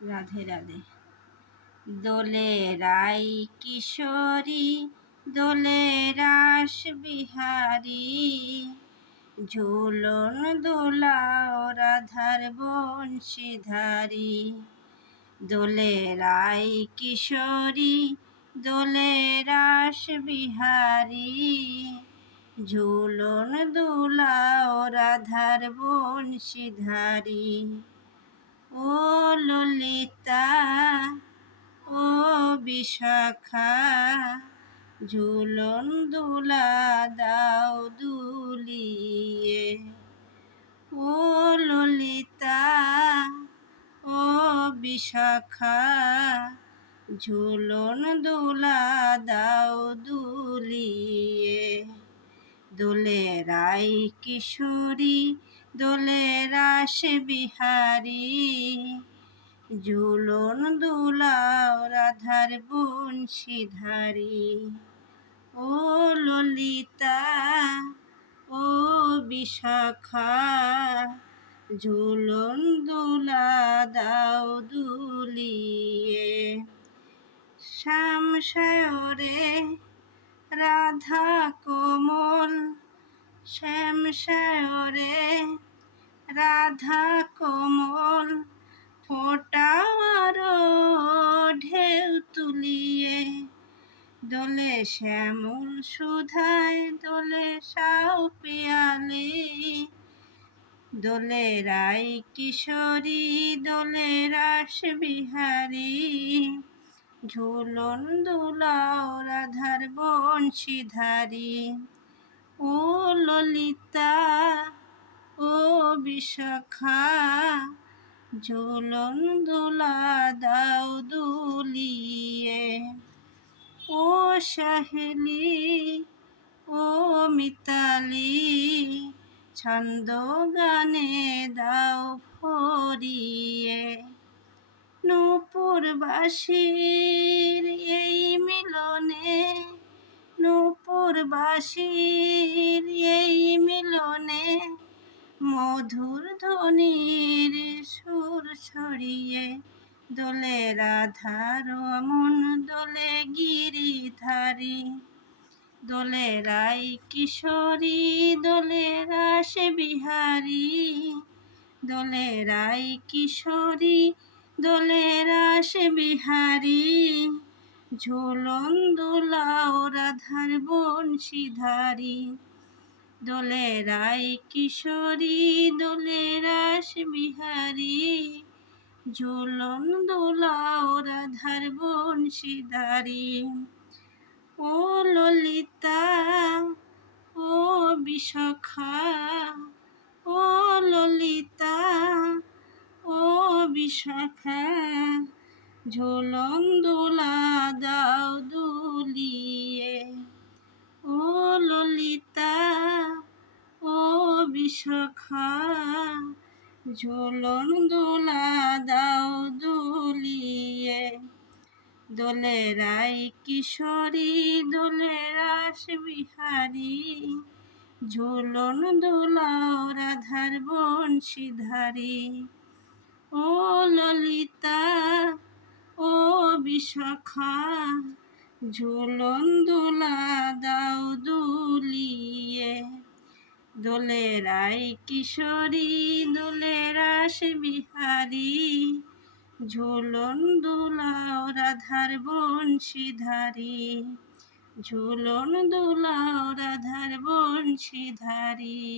রাধে রাধে। দোলে রাই কিশোরী, দোলে রাস বিহারী, ঝুলন দোলাও রাধার বংশীধারী। দোলে রাই কিশোরী, দোলে রাস বিহারী, ঝুলন দোলাও রাধার বংশীধারী। ও ললিতা, ও বিশাখা, ঝুলন দোলা দাও দুলিয়ে। ও ললিতা, ও বিশাখা, ঝুলন দোলা দাও দুলিয়ে। দোলে রাই কিশোরী, দোলে রাস বিহারী, ঝুলন দোলাও রাধার বংশীধারী। ও ললিতা, ও বিশাখা, ঝুলন দোলা দাও দুলিয়ে। শ্যাম সায়রে রাধা কমল, শ্যাম সায়রে রাধা কমল, ফোটাও আরো ঢেউ তুলিয়ে। দোলে শ্যামল সুধায়, দোলে সাও পিয়ালে, দোলে রাই কিশোরী, দোলে রাস বিহারী, ঝুলন দোলাও রাধার বংশীধারী। ও ললিতা, ও বিশাখা, ঝুলন দোলা দাও দুলিয়ে। ও সাহেলি, ও মিতালি, ছন্দ গানে দাও ভরিয়ে। নূপুর বাঁশির এই মিলনে, নূপুর বাঁশির এই মিলনে, মধুর ধ্বনির সুর ছড়িয়ে। দোলে রাধা রমন, দোলে গিরিধারী, দোলে রাই কিশোরী, দোলে রাস বিহারী, দোলে রাই কিশোরী, দোলে রাস বিহারী, ঝুলন দোলাও রাধার বংশীধারী। দোলে রাই কিশোরী, দোলে রাস বিহারী, ঝুলন দোলাও রাধার বংশীধারী। ও ললিতা, ও বিশাখা, ও ললিতা, ও বিশাখা, ঝুলন দোলা দাও দুলিয়ে। ও ললিতা, ও বিশাখা, ঝুলন দোলা দাও দুলিয়ে। দোলে রাই কিশোরী, দোলে রাস বিহারী, ঝুলন দোলাও রাধার বংশীধারী। ও ললিতা, ও বিশাখা, ঝুলন দোলা দাও দুলিয়ে। দোলে রাই কিশোরী, দোলে রাস বিহারী, ঝুলন দোলাও রাধার বংশীধারী, ঝুলন দোলাও রাধার বংশীধারী।